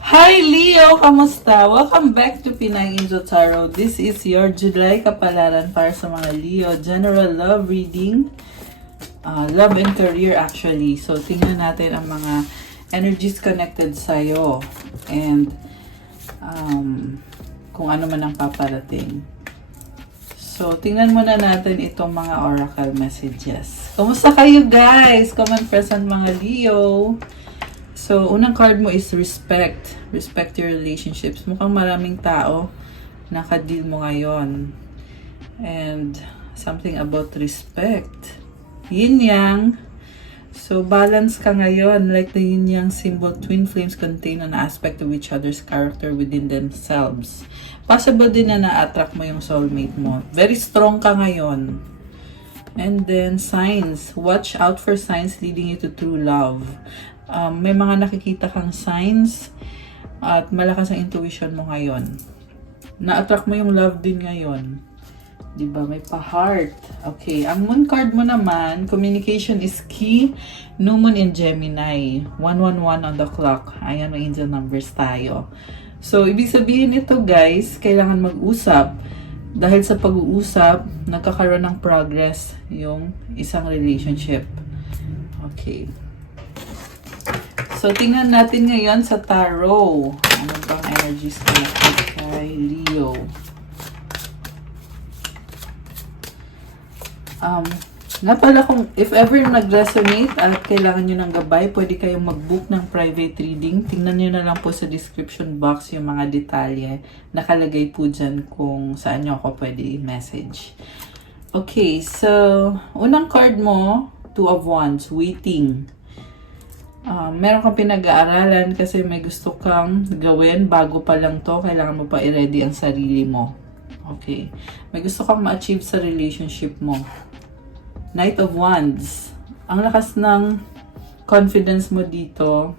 Hi Leo! Kamusta? Welcome back to Pinay Angel Tarot. This is your July kapalaran para sa mga Leo. General love reading. Love and career actually. So, tingnan natin ang mga energies connected sa'yo. And kung ano man ang paparating. So, tingnan muna natin itong mga oracle messages. Kamusta kayo guys? Comment present mga Leo. So, unang card mo is respect. Respect your relationships. Mukhang maraming tao nakadeal mo ngayon. And something about respect. Yin yang. So, balance ka ngayon. Like the yin yang symbol, twin flames contain an aspect of each other's character within themselves. Possible din na na-attract mo yung soulmate mo. Very strong ka ngayon. And then, signs. Watch out for signs leading you to true love. May mga nakikita kang signs at malakas ang intuition mo ngayon. Na-attract mo yung love din ngayon. Diba? May pa-heart. Okay. Ang moon card mo naman, communication is key. New moon in Gemini. 111 on the clock. Ayan, may angel numbers tayo. So, ibig sabihin nito guys, kailangan mag-usap. Dahil sa pag-uusap, nagkakaroon ng progress yung isang relationship. Okay. So, tingnan natin ngayon sa tarot. Ano bang energies connected kay Leo? Nga pala kung if ever nag-resonate at kailangan nyo ng gabay, pwede kayong mag-book ng private reading. Tingnan nyo na lang po sa description box yung mga detalye. Nakalagay po dyan kung saan nyo ako pwede i-message. Okay, so, unang card mo, Two of Wands, waiting. Meron kang pinag-aaralan kasi may gusto kang gawin bago pa lang to, kailangan mo pa i-ready ang sarili mo. Okay. May gusto kang ma-achieve sa relationship mo. Knight of Wands. Ang lakas ng confidence mo dito.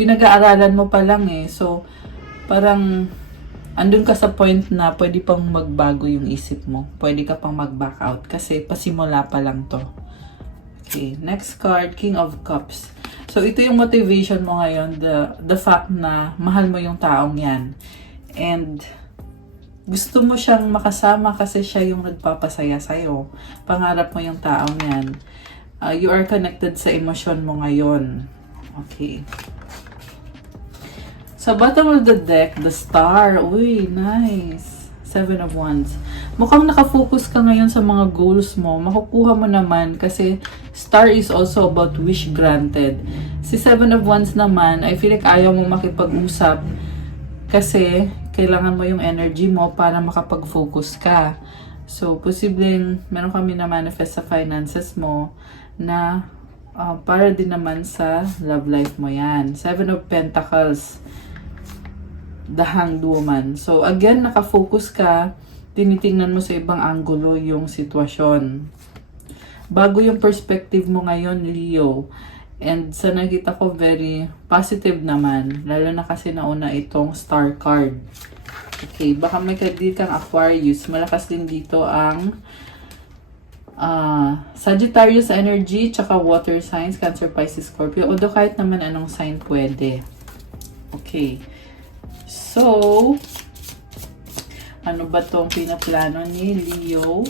Pinag-aaralan mo pa lang eh. So, parang andun ka sa point na pwede pang magbago yung isip mo. Pwede ka pang mag-back out kasi pasimula pa lang to. Okay, next card, King of Cups. So, ito yung motivation mo ngayon, the fact na mahal mo yung taong yan. And, gusto mo siyang makasama kasi siya yung nagpapasaya sa'yo. Pangarap mo yung taong yan. You are connected sa emosyon mo ngayon. Okay. Sa bottom of the deck, the Star. Uy, nice. Seven of Wands. Mukhang nakafocus ka ngayon sa mga goals mo. Makukuha mo naman kasi Star is also about wish granted. Si Seven of Wands naman, I feel like ayaw mo makipag-usap kasi kailangan mo yung energy mo para makapag-focus ka. So, posibleng meron kami na manifest sa finances mo na para din naman sa love life mo yan. Seven of Pentacles. The Hanged Woman. So, again, nakafocus ka, tinitingnan mo sa ibang anggulo yung sitwasyon. Bago yung perspective mo ngayon, Leo. And sa nakita ko, very positive naman. Lalo na kasi nauna itong Star card. Okay, baka may kadil kang Aquarius. Malakas din dito ang Sagittarius energy, tsaka water signs, Cancer, Pisces, Scorpio. Although kahit naman anong sign pwede. Okay. So, ano ba tong pinaplano ni Leo?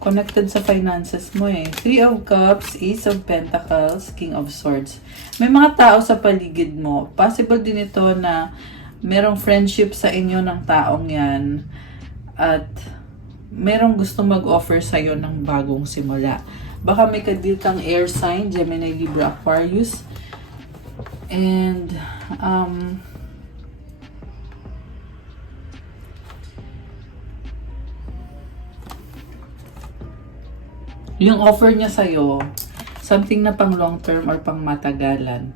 Connected sa finances mo eh. Three of Cups, Ace of Pentacles, King of Swords. May mga tao sa paligid mo. Possible din ito na merong friendship sa inyo ng taong yan. At merong gusto mag-offer sa'yo ng bagong simula. Baka may kadil kang air sign, Gemini, Libra, Aquarius. And, yung offer niya sa'yo, something na pang long term or pang matagalan.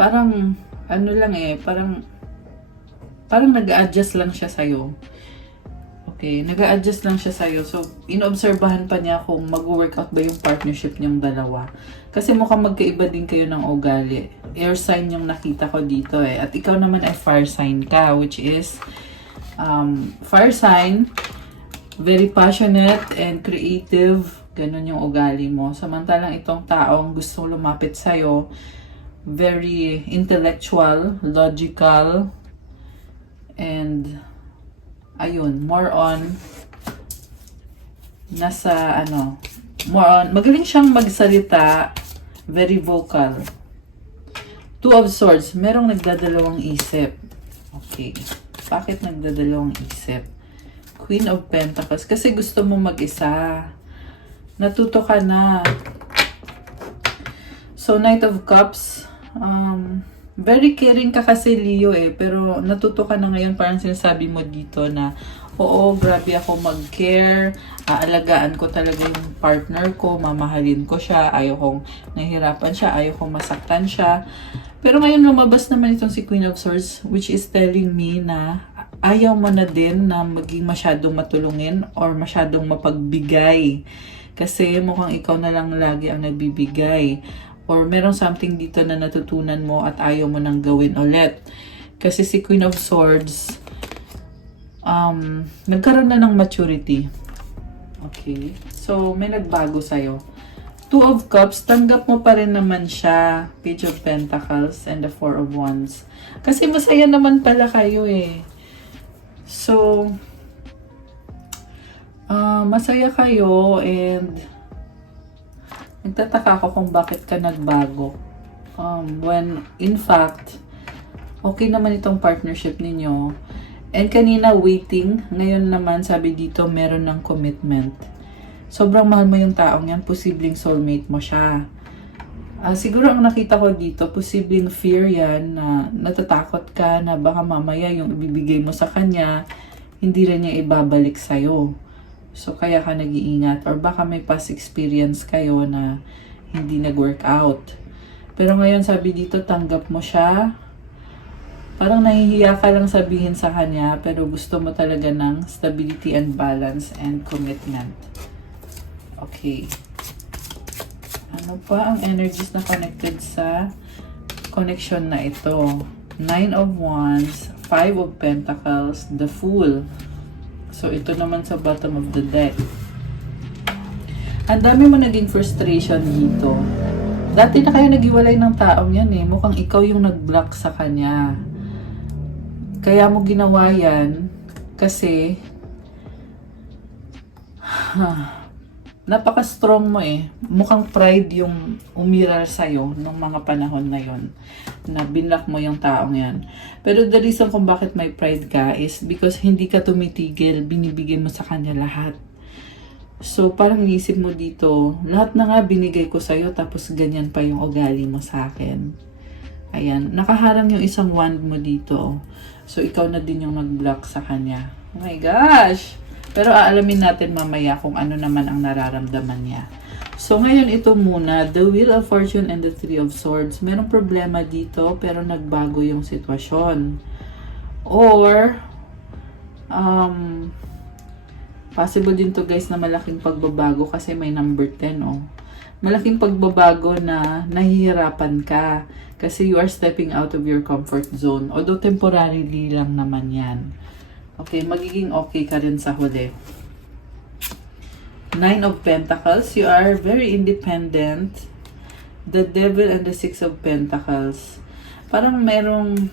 Parang, ano lang eh, parang nag-a-adjust lang siya sa'yo. Okay, nag-a-adjust lang siya sa'yo. So, inobserbahan pa niya kung mag-workout ba yung partnership niyong dalawa. Kasi mukhang magkaiba din kayo ng ugali. Air sign yung nakita ko dito eh. At ikaw naman ay fire sign ka, which is, fire sign, very passionate and creative. Ganun yung ugali mo. Samantalang itong taong gusto lumapit sa'yo, very intellectual, logical, and ayun, more on magaling siyang magsalita, very vocal. Two of Swords, merong nagdadalawang isip. Okay, bakit nagdadalawang isip? Queen of Pentacles, kasi gusto mo mag-isa. Natuto ka na. So, Knight of Cups, very caring ka kasi, Leo, pero natuto ka na ngayon, parang sinasabi mo dito na, oo, grabe ako mag-care, aalagaan ko talaga yung partner ko, mamahalin ko siya, ayaw kong nahihirapan siya, ayaw kong masaktan siya. Pero ngayon lumabas naman itong si Queen of Swords, which is telling me na ayaw mo na din na maging masyadong matulungin or masyadong mapagbigay. Kasi mukhang ikaw na lang lagi ang nagbibigay. Or merong something dito na natutunan mo at ayaw mo nang gawin ulit. Kasi si Queen of Swords, nagkaroon na ng maturity. Okay. So, may nagbago sa'yo. Two of Cups, tanggap mo pa rin naman siya. Page of Pentacles and the Four of Wands. Kasi masaya naman pala kayo So, masaya kayo and nagtataka ako kung bakit ka nagbago. When, in fact, okay naman itong partnership ninyo. And kanina waiting, ngayon naman sabi dito meron ng commitment. Sobrang mahal mo yung taong yan, posibleng soulmate mo siya. Siguro ang nakita ko dito, posibleng fear yan na natatakot ka na baka mamaya yung ibibigay mo sa kanya, hindi rin niya ibabalik sa'yo. So kaya ka nag-iingat or baka may past experience kayo na hindi nag-work out. Pero ngayon sabi dito, tanggap mo siya. Parang nahihiya ka lang sabihin sa kanya, pero gusto mo talaga ng stability and balance and commitment. Okay. Ano pa ang energies na connected sa connection na ito? Nine of Wands, Five of Pentacles, the Fool. So, ito naman sa bottom of the deck. Ang dami mo naging frustration dito. Dati na kayo naghiwalay ng taong yan Mukhang ikaw yung nag-block sa kanya. Kaya mo ginawa yan kasi napaka-strong mo Mukhang pride yung umiral sa'yo nung mga panahon na yon na binlock mo yung taong yan. Pero the reason kung bakit may pride ka is because hindi ka tumitigil, binibigay mo sa kanya lahat. So parang isip mo dito, lahat na nga binigay ko sa'yo tapos ganyan pa yung ugali mo sa akin. Ayan, nakaharang yung isang wand mo dito. So ikaw na din yung nag-block sa kanya. Oh my gosh! Pero aalamin natin mamaya kung ano naman ang nararamdaman niya. So, ngayon ito muna, the Wheel of Fortune and the Three of Swords. Merong problema dito, pero nagbago yung sitwasyon. Or, possible din to guys na malaking pagbabago kasi may number 10, Malaking pagbabago na nahihirapan ka kasi you are stepping out of your comfort zone. Although temporarily lang naman yan. Okay, magiging okay ka rin sa huli. Nine of Pentacles, you are very independent. The Devil and the Six of Pentacles. Parang merong,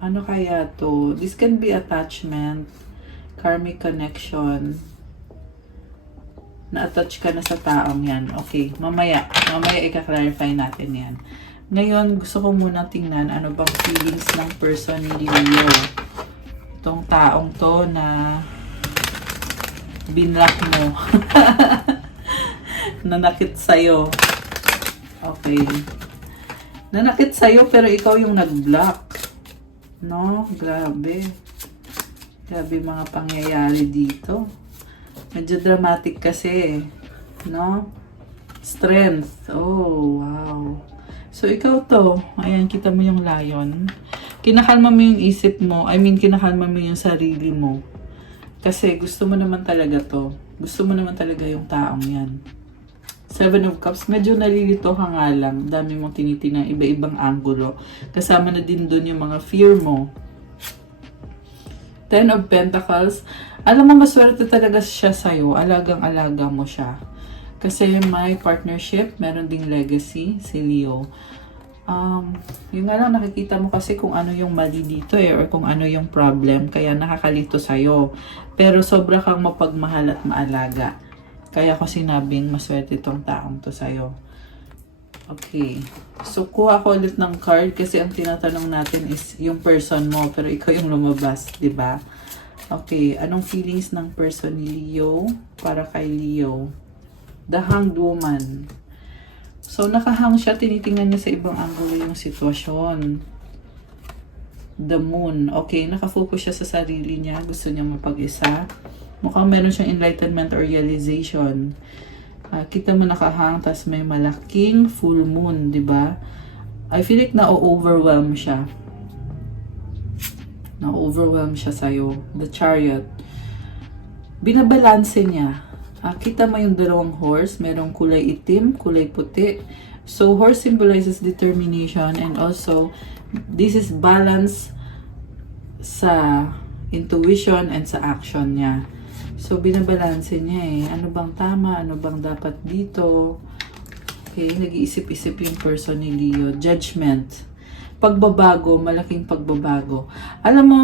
ano kaya to? This can be attachment, karmic connection. Na-attach ka na sa taong yan. Okay, mamaya i-clarify natin yan. Ngayon, gusto ko muna tingnan ano bang feelings ng person ni Leo. Itong taong to na binlock mo. Nanakit sa'yo. Okay. Nanakit sa'yo pero ikaw yung nag-block. No? Grabe. Grabe mga pangyayari dito. Medyo dramatic kasi. No? Strength. Oh, wow. So, ikaw to. Ayan, kita mo yung lion. Kinakalma mo yung isip mo. Kinakalma mo yung sarili mo. Kasi gusto mo naman talaga to. Gusto mo naman talaga yung taong yan. Seven of Cups. Medyo nalilito ka nga lang. Dami mong tinitingnan iba-ibang angulo. Kasama na din dun yung mga fear mo. Ten of Pentacles. Alam mo, maswerte talaga siya sa'yo. Alagang-alaga mo siya. Kasi may partnership, meron ding legacy, si Leo. Yung nga lang nakikita mo kasi kung ano yung mali dito or kung ano yung problem, kaya nakakalito sa'yo. Pero sobra kang mapagmahal at maalaga. Kaya ko sinabing maswerte itong taong to sa'yo. Okay. So, kuha ko ulit ng card kasi ang tinatanong natin is yung person mo, pero ikaw yung lumabas, di ba? Okay. Anong feelings ng person ni Leo para kay Leo? The Hanged Woman. So, nakahang siya, tinitingnan niya sa ibang angulo yung sitwasyon. The Moon. Okay, nakafocus siya sa sarili niya. Gusto niya mapag-isa. Mukhang meron siyang enlightenment or realization. Kita mo nakahang, tas may malaking full moon, di ba? I feel like na-overwhelm siya. Na-overwhelm siya sa'yo. The Chariot. Binabalanse niya. Kita mo yung dalawang horse, merong kulay itim, kulay puti. So, horse symbolizes determination and also, this is balance sa intuition and sa action niya. So, binabalanse niya eh. Ano bang tama? Ano bang dapat dito? Okay, nag-iisip-isip yung person ni Leo. Judgment. Pagbabago, malaking pagbabago. Alam mo,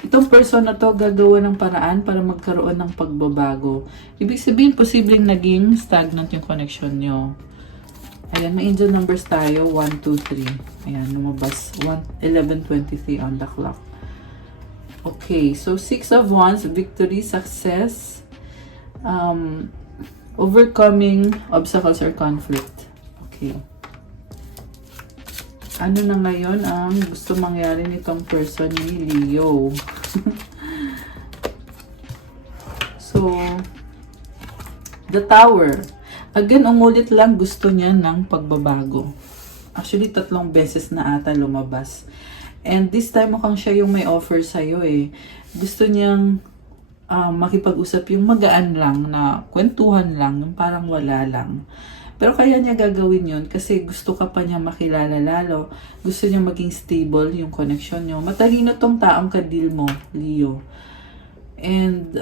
itong person na to gagawa ng paraan para magkaroon ng pagbabago. Ibig sabihin, posibleng naging stagnant yung connection nyo. Ayan, may angel numbers tayo. 1, 2, 3. Ayan, lumabas. 11:23 on the clock. Okay, so 6 of Wands, victory, success, overcoming obstacles or conflict. Okay. Ano na ngayon ang gusto mangyari nitong person ni Leo? So, the Tower. Again, umulit lang gusto niya ng pagbabago. Actually, 3 beses na ata lumabas. And this time mukhang siya yung may offer sa'yo eh. Gusto niyang makipag-usap yung magaan lang na kwentuhan lang, yung parang wala lang. Pero kaya niya gagawin yun kasi gusto ka pa niya makilala lalo. Gusto niya maging stable yung connection niyo. Matalino tong taong kadil mo, Leo. And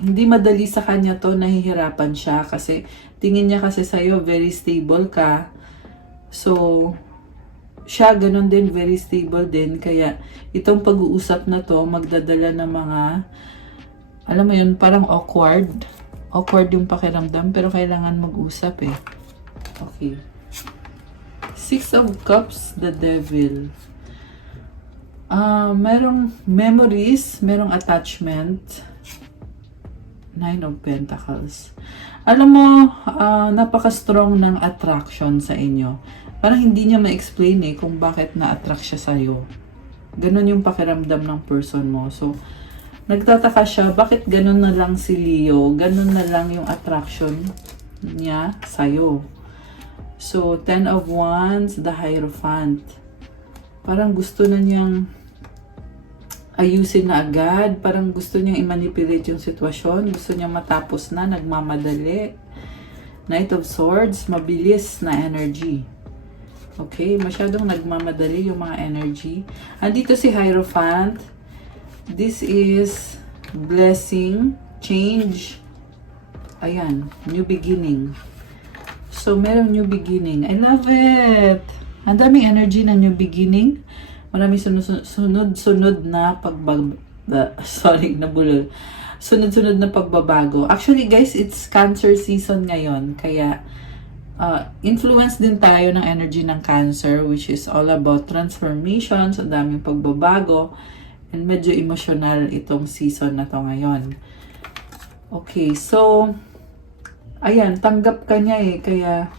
hindi madali sa kanya to, nahihirapan siya kasi tingin niya kasi sa'yo very stable ka. So, siya ganun din, very stable din. Kaya itong pag-uusap na to, magdadala ng mga, alam mo yun, parang awkward. Awkward yung pakiramdam, pero kailangan mag-usap eh. Okay. 6 of Cups, the Devil. Merong memories, merong attachment. 9 of Pentacles. Alam mo, napaka-strong ng attraction sa inyo. Parang hindi niya ma-explain eh kung bakit na-attract siya sa'yo. Ganon yung pakiramdam ng person mo. So, nagtataka siya, bakit ganun na lang si Leo? Ganun na lang yung attraction niya sa'yo. So, 10 of Wands, the Hierophant. Parang gusto na niyang ayusin na agad. Parang gusto niyang i-manipulate yung sitwasyon. Gusto niyang matapos na, nagmamadali. Knight of Swords, mabilis na energy. Okay, masyadong nagmamadali yung mga energy. Andito si Hierophant. This is blessing, change. Ayan, new beginning. So, merong new beginning. I love it! Ang daming energy ng new beginning. Maraming sunod-sunod na sunod-sunod na pagbabago. Actually, guys, it's Cancer season ngayon. Kaya, influence din tayo ng energy ng Cancer, which is all about transformations, ang daming pagbabago. And medyo emotional itong season na to ngayon. Okay, so, ayan, tanggap ka niya eh. Kaya,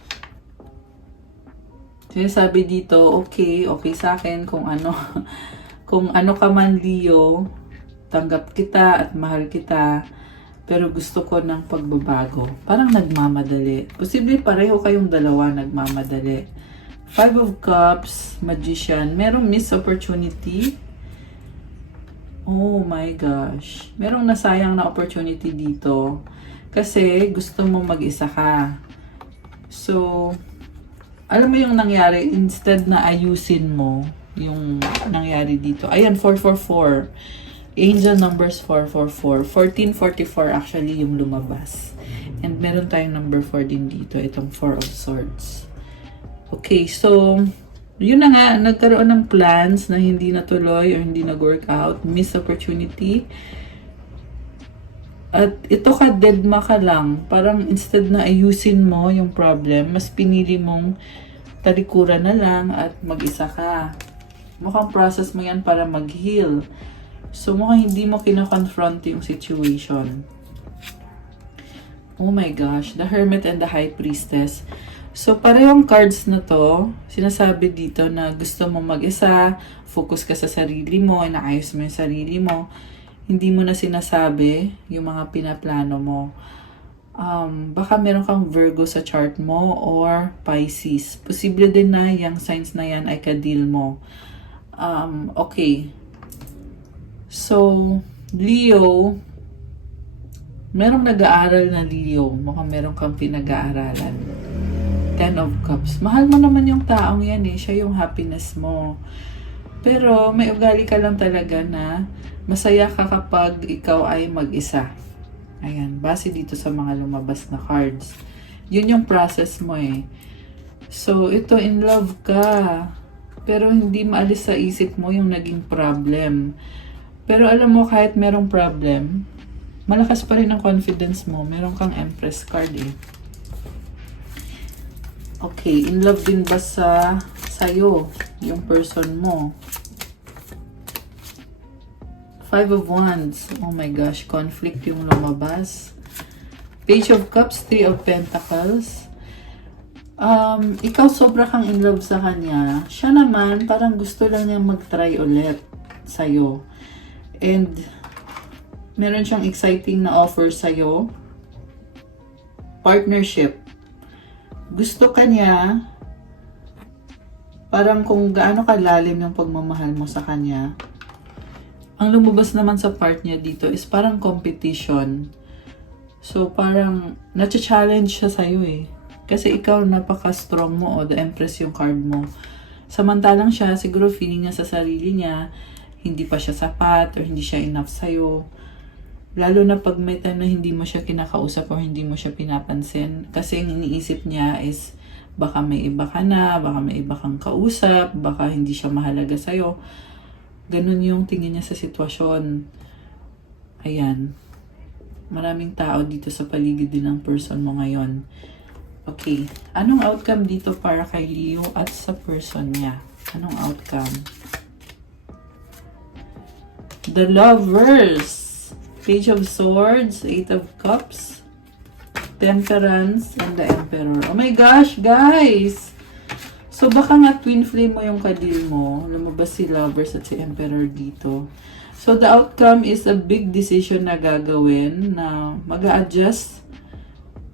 sabi dito, okay sa akin kung ano, kung ano ka man, Leo, tanggap kita at mahal kita, pero gusto ko ng pagbabago. Parang nagmamadali. Posible pareho kayong dalawa nagmamadali. 5 of Cups, Magician, merong missed opportunity. Oh my gosh. Merong nasayang na opportunity dito. Kasi gusto mo mag-isa ka. So, alam mo yung nangyari, instead na ayusin mo yung nangyari dito. Ayan, 444. Angel numbers 444. 1444 actually yung lumabas. And meron tayong number 4 din dito. Itong 4 of Swords. Okay, so, yun na nga, nagkaroon ng plans na hindi natuloy or hindi nag-work out, missed opportunity. At ito ka, deadma ka lang. Parang instead na ayusin mo yung problem, mas pinili mong talikuran na lang at mag-isa ka. Mukhang process mo yan para mag-heal. So, mukhang hindi mo kina-confront yung situation. Oh my gosh, the Hermit and the High Priestess. So, parehong cards na to, sinasabi dito na gusto mo mag-isa, focus ka sa sarili mo, inaayos mo yung sarili mo, hindi mo na sinasabi yung mga pinaplano mo. Baka meron kang Virgo sa chart mo or Pisces. Posible din na yung signs na yan ay ka-deal mo. Okay. So, Leo, merong nag-aaral na Leo. Mukhang meron kang pinag-aaralan. Ten of Cups. Mahal mo naman yung taong yan eh. Siya yung happiness mo. Pero may ugali ka lang talaga na masaya ka kapag ikaw ay mag-isa. Ayan. Base dito sa mga lumabas na cards. Yun yung process mo eh. So, ito in love ka. Pero hindi maalis sa isip mo yung naging problem. Pero alam mo, kahit merong problem, malakas pa rin ang confidence mo. Meron kang Empress card eh. Okay, in love din ba sa'yo, yung person mo? Five of Wands. Oh my gosh, conflict yung lumabas. Page of Cups, Three of Pentacles. Ikaw sobra kang in love sa kanya. Siya naman, parang gusto lang niya mag-try ulit sa'yo. And, meron siyang exciting na offer sa'yo. Partnership. Gusto ka niya, parang kung gaano kalalim yung pagmamahal mo sa kanya. Ang lumabas naman sa part niya dito is parang competition. So, parang na-challenge siya sa'yo eh. Kasi ikaw napaka-strong mo o the Empress yung card mo. Samantalang siya, siguro feeling niya sa sarili niya, hindi pa siya sapat or hindi siya enough sa'yo. Lalo na pag may time na hindi mo siya kinakausap o hindi mo siya pinapansin. Kasi ang iniisip niya is baka may iba ka na, baka may iba kang kausap, baka hindi siya mahalaga sa'yo. Ganun yung tingin niya sa sitwasyon. Ayan. Maraming tao dito sa paligid din ng person mo ngayon. Okay. Anong outcome dito para kay Leo at sa person niya? Anong outcome? The Lovers. Page of Swords, Eight of Cups, Temperance, and the Emperor. Oh my gosh, guys! So, baka nga twin flame mo yung kadil mo. Lumabas si Lovers at si Emperor dito. So, the outcome is a big decision na gagawin na mag-a-adjust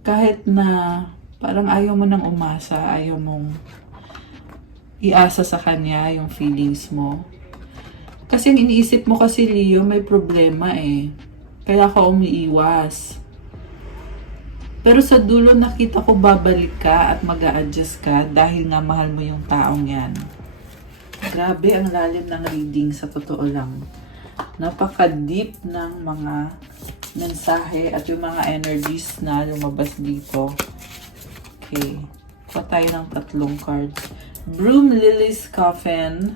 kahit na parang ayaw mo nang umasa, ayaw mong iasa sa kanya yung feelings mo. Kasi ang iniisip mo kasi, Leo, may problema eh. Kaya ka umiiwas. Pero sa dulo nakita ko babalik ka at mag-a-adjust ka dahil nga mahal mo yung taong yan. Grabe ang lalim ng reading sa totoo lang. Napaka-deep ng mga mensahe at yung mga energies na lumabas dito. Okay. Pa tayo ng tatlong cards. Broom, Lily's Coffin.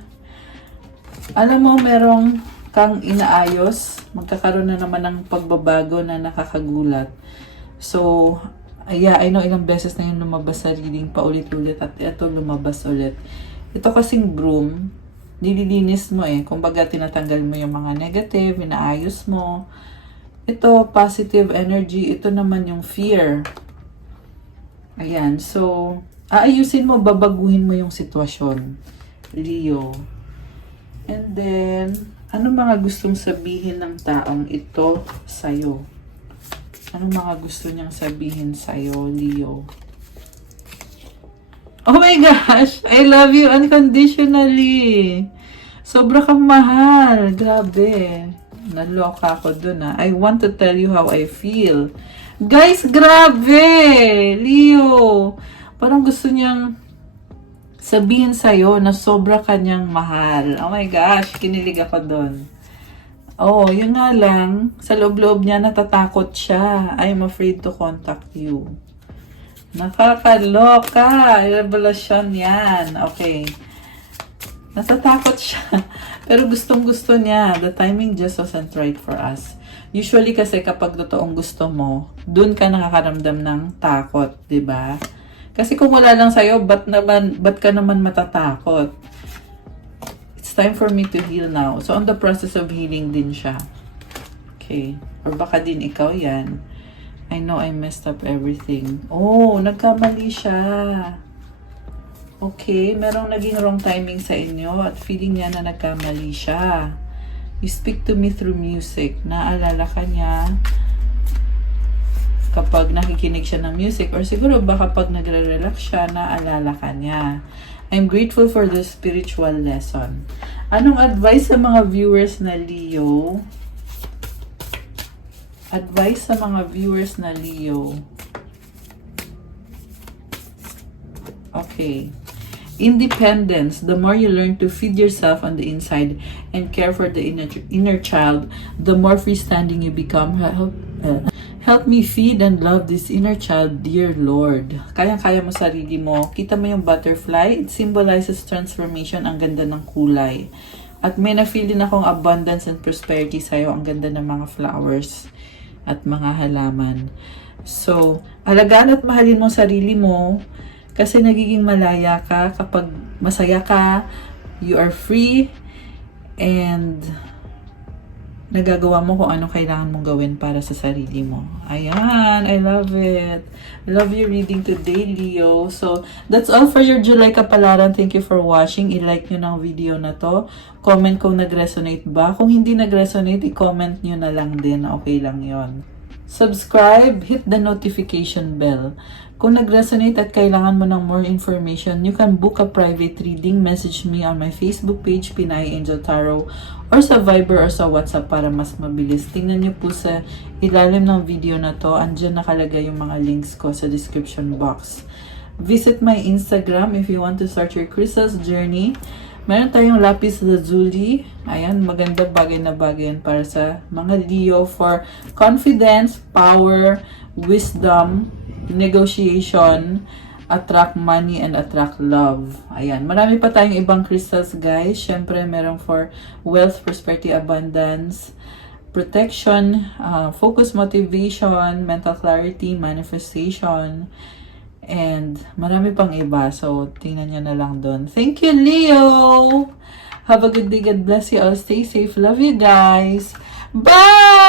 Alam mo, merong kang inaayos, magkakaroon na naman ng pagbabago na nakakagulat. So, yeah, I know ilang beses na yung lumabas sa reading paulit-ulit at ito lumabas ulit. Ito kasing broom, nililinis mo eh. Kumbaga, tinatanggal mo yung mga negative, inaayos mo. Ito, positive energy. Ito naman yung fear. Ayan, so, aayusin mo, babaguhin mo yung sitwasyon. Leo. And then, ano mga gustong sabihin ng taong ito sa'yo? Ano mga gusto niyang sabihin sa'yo, Leo? Oh my gosh! I love you unconditionally! Sobra kang mahal. Grabe. Naloka ako dun ah. I want to tell you how I feel. Guys, grabe! Leo! Parang gusto niyang sabihin sa'yo na sobra kanyang mahal. Oh my gosh, kinilig ako doon. Oh, yun nga lang, sa loob-loob niya natatakot siya. I'm afraid to contact you. Nakakaloka. Revelasyon yan. Okay. Natatakot siya. Pero gustong-gusto niya. The timing just wasn't right for us. Usually kasi kapag totoong gusto mo, dun ka nakakaramdam ng takot, 'di ba? Kasi kung wala lang sa'yo, ba't ka naman matatakot? It's time for me to heal now. So, on the process of healing din siya. Okay. Or baka din ikaw yan. I know I messed up everything. Oh, nagkamali siya. Okay, merong naging wrong timing sa inyo at feeling niya na nagkamali siya. You speak to me through music. Naalala ka niya kapag nakikinig siya ng music or siguro ba kapag nagre-relax siya, naalala ka niya. I'm grateful for the spiritual lesson. Anong advice sa mga viewers na Leo? Advice sa mga viewers na Leo. Okay. Independence. The more you learn to feed yourself on the inside and care for the inner child, the more freestanding you become. Help me feed and love this inner child, dear Lord. Kayang-kaya mo sarili mo. Kita mo yung butterfly? It symbolizes transformation. Ang ganda ng kulay. At may na-feel din akong abundance and prosperity sa'yo. Ang ganda ng mga flowers at mga halaman. So, alagaan at mahalin mo sarili mo kasi nagiging malaya ka kapag masaya ka, you are free, and nagagawa mo kung ano kailangan mong gawin para sa sarili mo. Ayan, I love it. I love your reading today, Leo. So, that's all for your July Kapalaran. Thank you for watching. I-like nyo ng video na to. Comment kung nag-resonate ba. Kung hindi nag-resonate, i-comment nyo na lang din. Okay lang yon. Subscribe, hit the notification bell. Kung nag-resonate at kailangan mo ng more information, you can book a private reading. Message me on my Facebook page, Pinay Angel Tarot, or sa Viber or sa WhatsApp para mas mabilis. Tingnan nyo po sa ilalim ng video na to. Andyan nakalagay yung mga links ko sa description box. Visit my Instagram if you want to start your crystals journey. Meron tayong lapis lazuli. Ayan, maganda bagay na bagay yan para sa mga Leo for confidence, power, wisdom, negotiation, attract money, and attract love. Ayan. Marami pa tayong ibang crystals, guys. Syempre, meron for wealth, prosperity, abundance, protection, focus, motivation, mental clarity, manifestation, and marami pang iba. So, tingnan nyo na lang doon. Thank you, Leo! Have a good day. God bless you all. Stay safe. Love you guys. Bye!